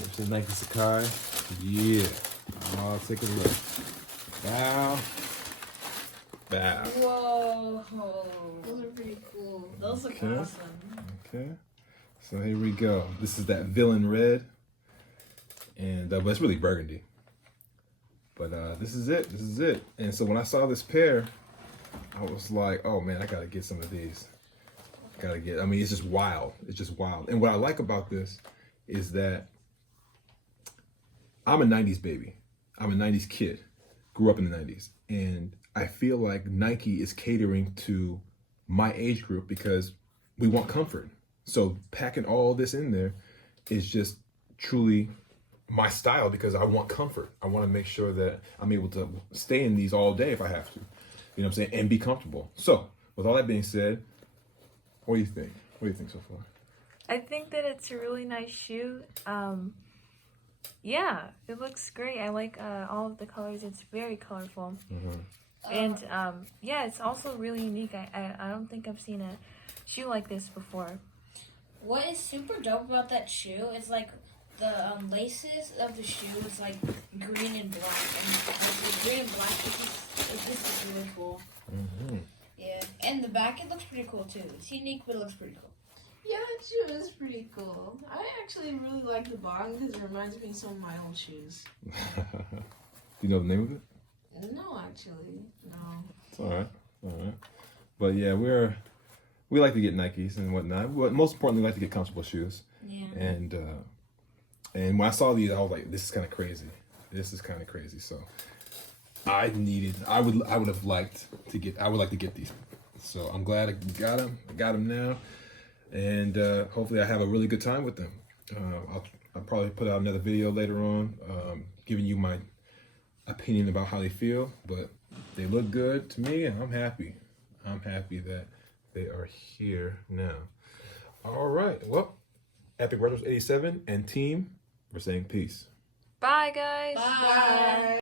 There's the Nike Sacai. Yeah. Oh, take a look. Bow. Bow. Whoa. Those are pretty cool. Those look awesome. Okay. So here we go. This is that villain red. And but it's really burgundy. But this is it. This is it. And so when I saw this pair, I was like, oh man, I gotta get some of these. I mean, it's just wild. It's just wild. And what I like about this is that I'm a 90s baby. I'm a 90s kid. Grew up in the 90s. And I feel like Nike is catering to my age group because we want comfort. So packing all this in there is just truly my style because I want comfort. I want to make sure that I'm able to stay in these all day if I have to. You know what I'm saying? And be comfortable. So with all that being said, what do you think? What do you think so far? I think that it's a really nice shoe. Yeah, it looks great. I like all of the colors. It's very colorful. And yeah, it's also really unique. I don't think I've seen a shoe like this before. What is super dope about that shoe is like the laces of the shoe is like green and black. And the green and black is really cool. Yeah, and the back, it looks pretty cool too. It's unique, but it looks pretty cool. Yeah, that shoe is pretty cool. I actually really like the bottom because it reminds me of some of my old shoes. Do you know the name of it? No, actually, no. It's all right. All right. But yeah, we like to get Nikes and whatnot. But most importantly, we like to get comfortable shoes. Yeah. And when I saw these, I was like, this is kind of crazy. This is kind of crazy. So I would have liked to get these. So I'm glad I got them. I got them now. And hopefully I have a really good time with them. I'll probably put out another video later on giving you my opinion about how they feel. But they look good to me and I'm happy. I'm happy that they are here now. All right. Well, Epic Retros 87 and team, we're saying peace. Bye, guys. Bye.